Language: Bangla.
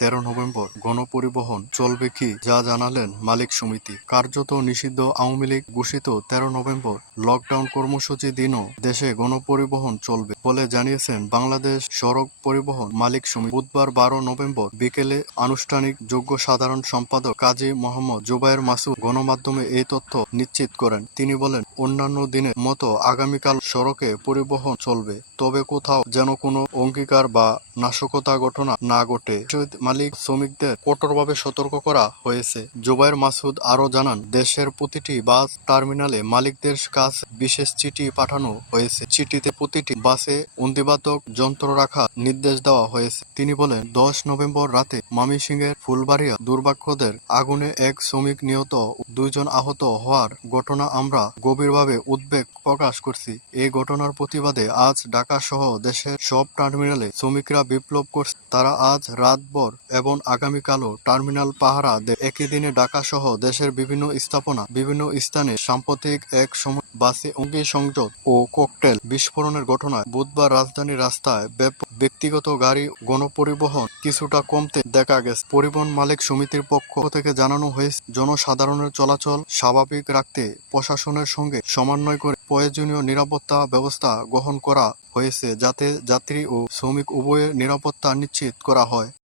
তেরো নভেম্বর গণপরিবহন চলবে কি যা জানালেন মালিক সমিতি। কার্যত নিষিদ্ধ আওয়ামী লীগ ঘোষিত তেরো নভেম্বর। লকডাউন কর্মসূচি দিনও দেশে গণপরিবহন চলবে বলে জানিয়েছেন বাংলাদেশ সড়ক পরিবহন মালিক সমিতি। বুধবার বারো নভেম্বর বিকেলে আনুষ্ঠানিক যোগ্য সাধারণ সম্পাদক কাজী মোহাম্মদ জুবায়ের মাসুদ গণমাধ্যমে এই তথ্য নিশ্চিত করেন। তিনি বলেন, অন্যান্য দিনের মতো আগামীকাল সড়কে পরিবহন চলবে, তবে কোথাও যেন কোনো অঙ্গীকার বা নাশকতা ঘটনা না ঘটে। মালিক শ্রমিকদের কঠোরভাবে সতর্ক করা হয়েছে। জুবায়ের মাসুদ আরও জানান, দেশের প্রতিটি বাস টার্মিনালে মালিকদের কাছ বিশেষ চিঠি পাঠানো হয়েছে। চিঠিতে প্রতিটি বাসে উন্দিবাতক যন্ত্র রাখার নির্দেশ দেওয়া হয়েছে। তিনি বলেন, দশ নভেম্বর রাতে মামিসিংহের ফুলবাড়িয়া দুর্ভাগ্যদের আগুনে এক শ্রমিক নিহত দুইজন আহত হওয়ার ঘটনা আমরা গভীরভাবে উদ্বেগ প্রকাশ করছি। এই ঘটনার প্রতিবাদে আজ ঢাকা সহ দেশের সব টার্মিনালে শ্রমিকরা বিপ্লব করছে। তারা আজ রাতভর এবং আগামীকালও টার্মিনাল পাহারা একই দিনে ঢাকা সহ দেশের বিভিন্ন স্থাপনা, বিভিন্ন স্থানে সাম্প্রতিক এক সময় বাসে অঙ্গি সংযোগ ও ককটেল বিস্ফোরণের ঘটনায় বুধবার রাজধানীর রাস্তায় ব্যাপক ব্যক্তিগত গাড়ি গণপরিবহন কিছুটা কমতে দেখা গেছে। পরিবহন মালিক সমিতির পক্ষ থেকে জানানো হয়েছে, জনসাধারণের চলাচল স্বাভাবিক রাখতে প্রশাসনের সঙ্গে সমন্বয় করে প্রয়োজনীয় নিরাপত্তা ব্যবস্থা গ্রহণ করা হয়েছে, যাতে যাত্রী ও শ্রমিক উভয়ের নিরাপত্তা নিশ্চিত করা হয়।